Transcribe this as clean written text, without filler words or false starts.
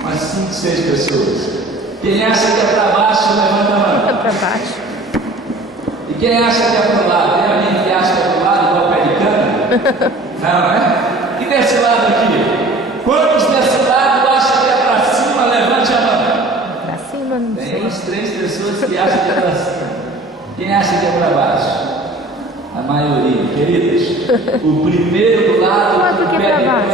Umas 5, 6 pessoas. Quem acha que é para baixo, levanta a mão. É para baixo. E quem acha que é para o lado? Tem alguém que acha que é para o lado, igual pé de cana? Não, é? E desse lado aqui? Quantos desse lado acham que é para cima? Levante a mão. Para cima, não sei. Tem umas 3 pessoas que acham que é para cima. Quem acha que é para baixo? A maioria, queridas. O primeiro do lado Quanto do que é pé para de baixo?